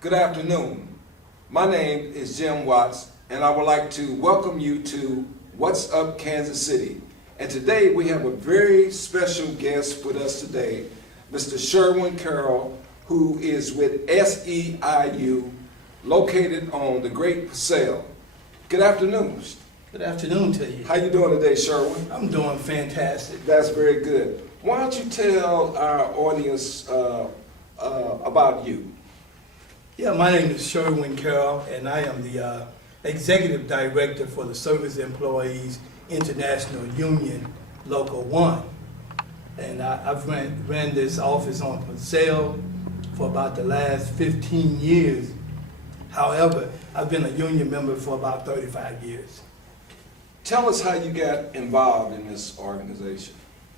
Good afternoon. My name is Jim Watts, and I would like to welcome you to What's Up Kansas City. And today we have a very special guest with us today, Mr. Sherwin Carroll, who is with SEIU, located on the Great Paseo. Good afternoon. Good afternoon to you. How you doing today, Sherwin? I'm doing fantastic. That's very good. Why don't you tell our audience about you? Yeah, my name is Sherwin Carroll, and I am the Executive Director for the Service Employees International Union, Local 1. And I've ran this office on Paseo for about the last 15 years. However, I've been a union member for about 35 years. Tell us how you got involved in this organization.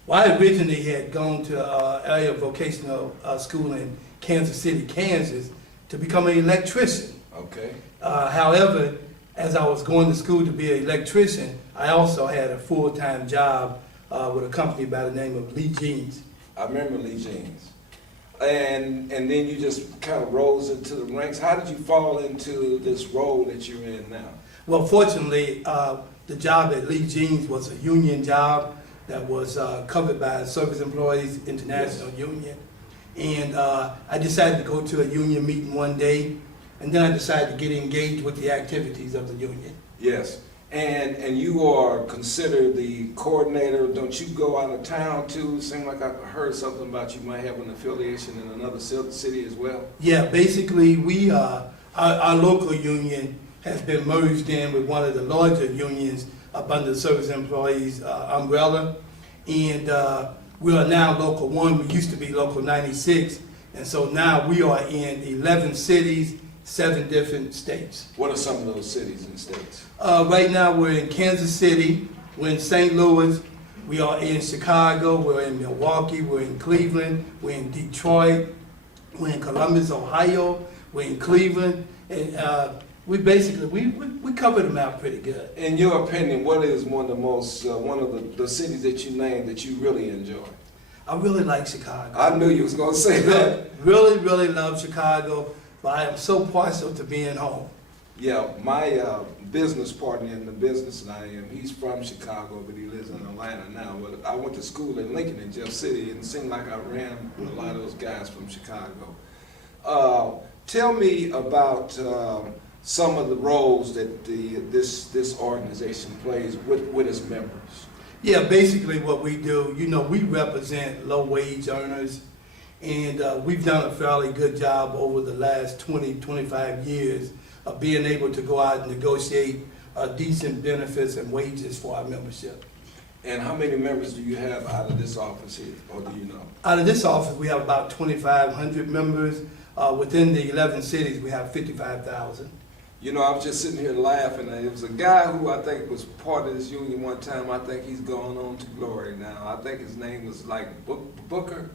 Well, I originally had gone to area vocational school in Kansas City, Kansas, to become an electrician. Okay. However, as I was going to school to be an electrician, I also had a full-time job with a company by the name of Lee Jeans. I remember Lee Jeans. And then you just kind of rose into the ranks. How did you fall into this role that you're in now? Well, fortunately, the job at Lee Jeans was a union job that was covered by Service Employees International Union. And I decided to go to a union meeting one day, and then I decided to get engaged with the activities of the union. Yes. And you are considered the coordinator. Don't you go out of town too? Seems like I heard something about you might have an affiliation in another city as well. Yeah, basically our local union has been merged in with one of the larger unions up under the Service Employees umbrella. And we are now Local 1. We used to be Local 96. And so now we are in 11 cities, 7 different states. What are some of those cities and states? Right now we're in Kansas City, we're in St. Louis, we are in Chicago, we're in Milwaukee, we're in Cleveland, we're in Detroit, we're in Columbus, Ohio, we're in Cleveland, and we basically, we covered them out pretty good. In your opinion, what is one of the cities that you named that you really enjoy? I really like Chicago. I knew you was going to say that. Really, really love Chicago, but I am so partial to being home. Yeah, my business partner in the business that I am, he's from Chicago, but he lives in Atlanta now. But I went to school in Lincoln in Jeff City, and it seemed like I ran with a lot of those guys from Chicago. Tell me about some of the roles that this organization plays with its members. Yeah, basically what we do, we represent low-wage earners, and we've done a fairly good job over the last 20, 25 years of being able to go out and negotiate decent benefits and wages for our membership. And how many members do you have out of this office here, or do you know? Out of this office, we have about 2,500 members. Within the 11 cities, we have 55,000. You know, I was just sitting here laughing. There was a guy who I think was part of this union one time. I think he's gone on to glory now. I think his name was like Booker.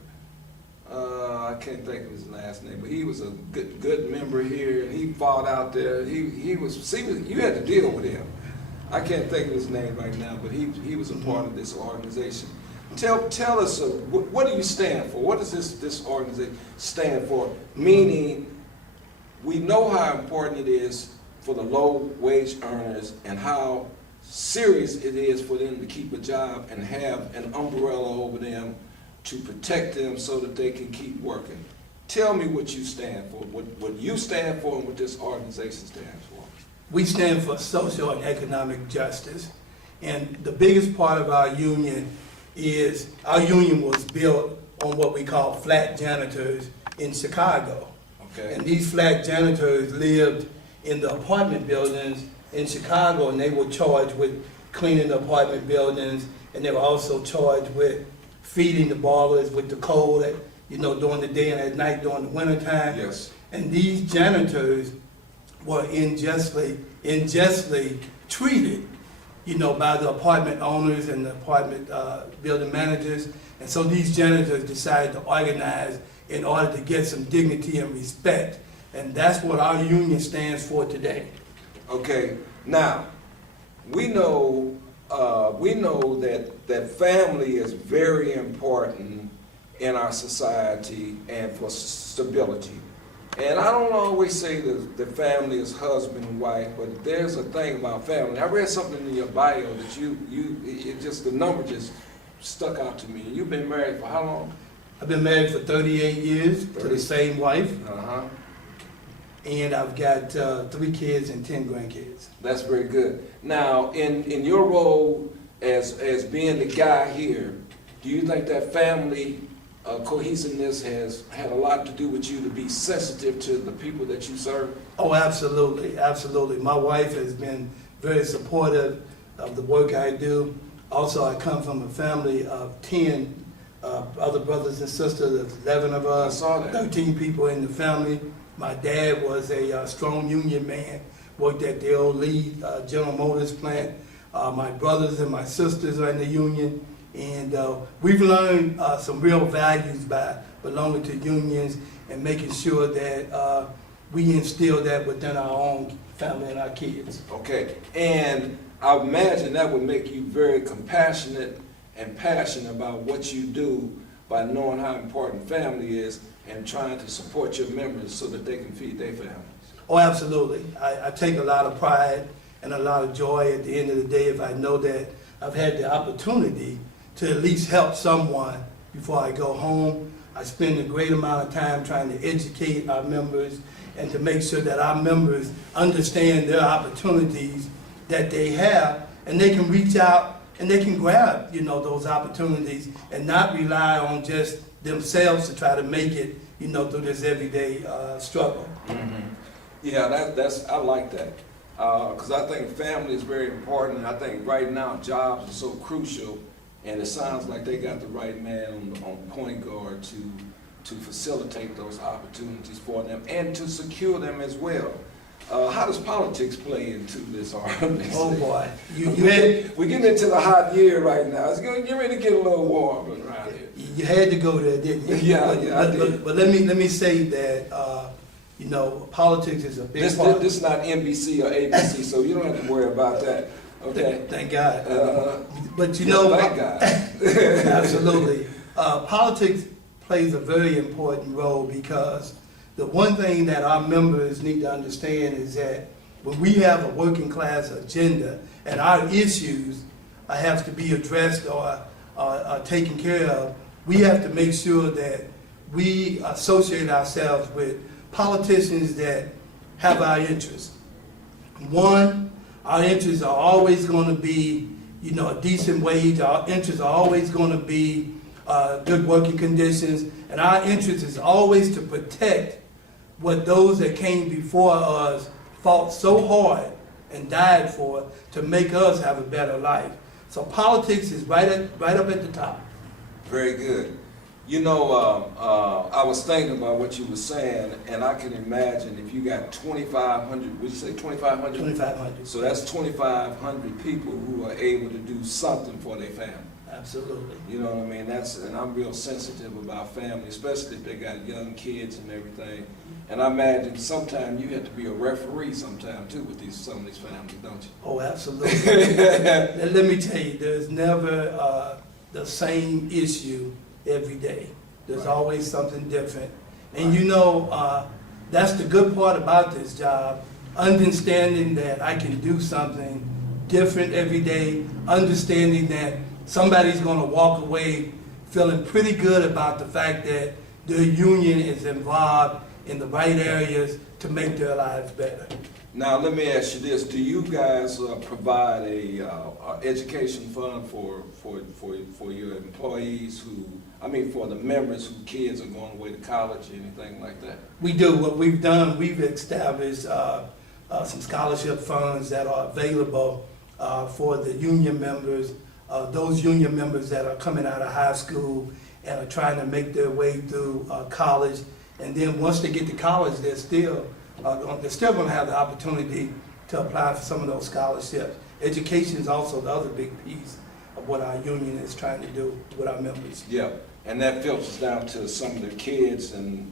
I can't think of his last name, but he was a good member here, and he fought out there. He was you had to deal with him. I can't think of his name right now, but he was a part of this organization. Tell us, what do you stand for? What does this organization stand for? Meaning, we know how important it is for the low-wage earners and how serious it is for them to keep a job and have an umbrella over them to protect them so that they can keep working. Tell me what you stand for, what you stand for and what this organization stands for. We stand for social and economic justice. And the biggest part of our union is, our union was built on what we call flat janitors in Chicago. Okay. And these flat janitors lived in the apartment buildings in Chicago, and they were charged with cleaning the apartment buildings, and they were also charged with feeding the boilers with the coal at, during the day and at night during the wintertime. Yes. And these janitors were unjustly treated, by the apartment owners and the apartment building managers. And so these janitors decided to organize in order to get some dignity and respect. And that's what our union stands for today. Okay, now, we know we know that family is very important in our society and for stability. And I don't always say that family is husband and wife, but there's a thing about family. I read something in your bio that the number just stuck out to me. You've been married for how long? I've been married for 38 years to the same wife, and I've got 3 kids and 10 grandkids. That's very good. Now, in your role as being the guy here, do you think that family cohesiveness has had a lot to do with you to be sensitive to the people that you serve? Oh, absolutely, absolutely. My wife has been very supportive of the work I do. Also, I come from a family of 10 other brothers and sisters. There's 11 of us, 13 people in the family. My dad was a strong union man, worked at the old Lee General Motors plant. My brothers and my sisters are in the union. And we've learned some real values by belonging to unions and making sure that we instill that within our own family and our kids. Okay, and I imagine that would make you very compassionate and passionate about what you do by knowing how important family is and trying to support your members so that they can feed their families. Oh, absolutely. I take a lot of pride and a lot of joy at the end of the day if I know that I've had the opportunity to at least help someone before I go home. I spend a great amount of time trying to educate our members and to make sure that our members understand their opportunities that they have, and they can reach out and they can grab, those opportunities and not rely on just themselves to try to make it, through this everyday struggle. Mm-hmm. Yeah, I like that. Because I think family is very important. I think right now jobs are so crucial. And it sounds like they got the right man on point guard to facilitate those opportunities for them and to secure them as well. How does politics play into this? Oh boy, we're getting into the hot year right now. It's going to get ready to get a little warm around here. You had to go there, didn't you? Yeah, I did. But let me say that politics is a big part. This is not NBC or ABC, so you don't have to worry about that. Okay. Thank God. But thank God. Absolutely. Politics plays a very important role because the one thing that our members need to understand is that when we have a working class agenda and our issues have to be addressed or taken care of, we have to make sure that we associate ourselves with politicians that have our interests. One, our interests are always going to be, a decent wage. Our interests are always going to be good working conditions. And our interest is always to protect what those that came before us fought so hard and died for to make us have a better life. So politics is right up at the top. Very good. I was thinking about what you were saying, and I can imagine if you got 2,500, would you say 2,500? 2,500. So that's 2,500 people who are able to do something for their family. Absolutely. You know what I mean? And I'm real sensitive about family, especially if they got young kids and everything. And I imagine sometimes you have to be a referee sometime too with some of these families, don't you? Oh, absolutely. Let me tell you, there's never the same issue every day. There's Right. always something different. And that's the good part about this job, understanding that I can do something different every day, understanding that somebody's going to walk away feeling pretty good about the fact that the union is involved in the right areas to make their lives better. Now, let me ask you this. Do you guys provide a education fund for your employees for the members whose kids are going away to college or anything like that? We do. What we've done, we've established some scholarship funds that are available for the union members, those union members that are coming out of high school and are trying to make their way through college. And then once they get to college, they're still going to have the opportunity to apply for some of those scholarships. Education is also the other big piece of what our union is trying to do with our members. Yeah, and that filters down to some of the kids and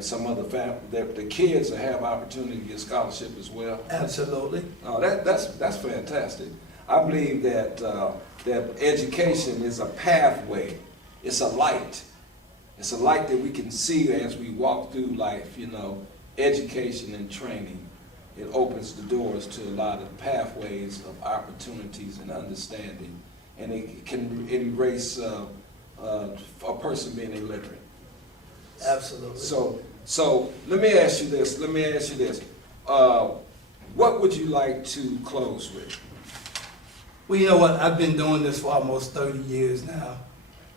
some other the kids that have opportunity to get scholarship as well. Absolutely. That's fantastic. I believe that that education is a pathway. It's a light. It's a light that we can see as we walk through life. You know, education and training. It opens the doors to a lot of pathways of opportunities and understanding, and it can erase a person being illiterate. Absolutely. So let me ask you this. What would you like to close with? Well, you know what? I've been doing this for almost 30 years now,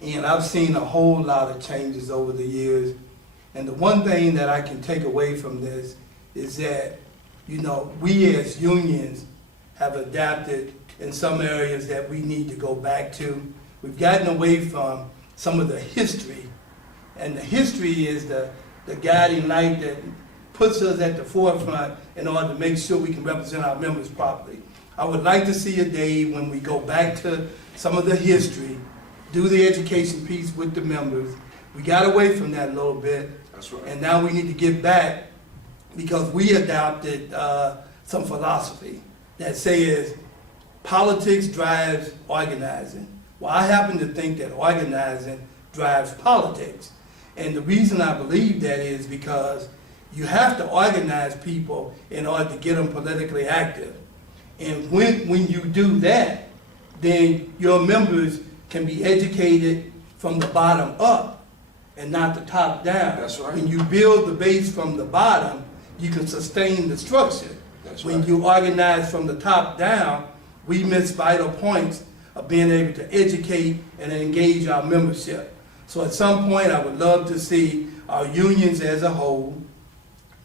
and I've seen a whole lot of changes over the years. And the one thing that I can take away from this is that, you know, we as unions have adapted in some areas that we need to go back to. We've gotten away from some of the history, and the history is the guiding light that puts us at the forefront in order to make sure we can represent our members properly. I would like to see a day when we go back to some of the history, do the education piece with the members. We got away from that a little bit. That's right. And now we need to get back, because we adopted some philosophy that says politics drives organizing. Well, I happen to think that organizing drives politics. And the reason I believe that is because you have to organize people in order to get them politically active. And when you do that, then your members can be educated from the bottom up and not the top down. That's right. When you build the base from the bottom, you can sustain the structure. That's When right. you organize from the top down, we miss vital points of being able to educate and engage our membership. So at some point, I would love to see our unions as a whole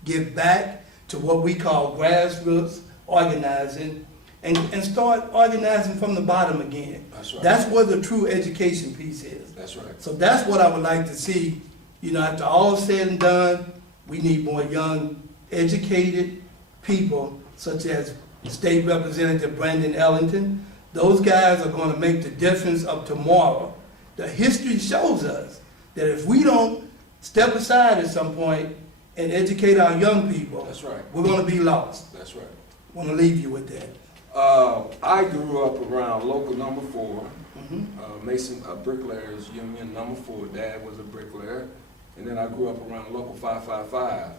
get back to what we call grassroots organizing and start organizing from the bottom again. That's right. That's where the true education piece is. That's right. So that's what I would like to see. You know, after all said and done, we need more young, educated people, such as State Representative Brandon Ellington. Those guys are going to make the difference of tomorrow. The history shows us that if we don't step aside at some point and educate our young people, That's right. we're going to be lost. That's right. I want to leave you with that. I grew up around local number 4, Mm-hmm. Mason Bricklayers Union number 4. Dad was a bricklayer, and then I grew up around local 555.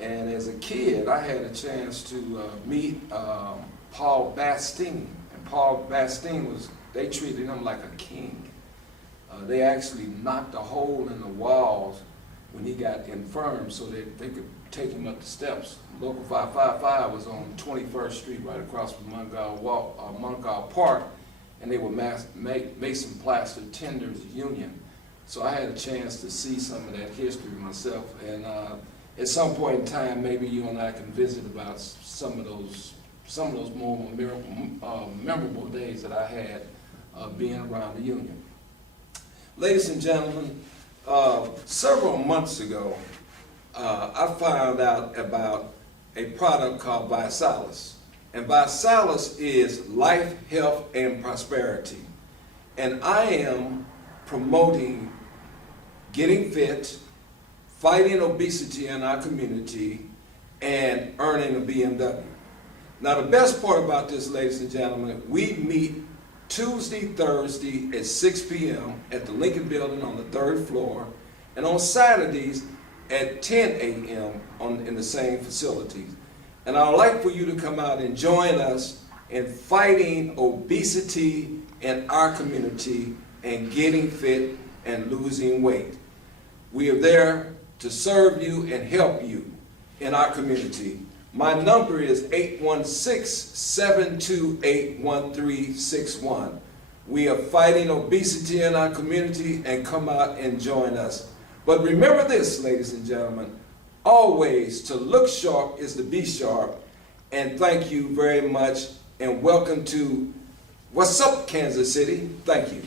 And as a kid, I had a chance to meet Paul Bastine, and Paul Bastine they treated him like a king. They actually knocked a hole in the walls when he got infirm so that they could take him up the steps. Local 555 was on 21st Street right across from Montgal Park, and they were Mason Plaster Tenders Union. So I had a chance to see some of that history myself, and at some point in time, maybe you and I can visit about some of those more memorable days that I had being around the union. Ladies and gentlemen, several months ago, I found out about a product called Visalis. And Visalis is life, health, and prosperity. And I am promoting getting fit, fighting obesity in our community, and earning a BMW. Now, the best part about this, ladies and gentlemen, we meet Tuesday, Thursday at 6 p.m. at the Lincoln Building on the 3rd floor, and on Saturdays at 10 a.m. in the same facilities. And I'd like for you to come out and join us in fighting obesity in our community and getting fit and losing weight. We are there to serve you and help you in our community. My number is 816-728-1361. We are fighting obesity in our community, and come out and join us. But remember this, ladies and gentlemen, always to look sharp is to be sharp. And thank you very much, and welcome to What's Up, Kansas City. Thank you.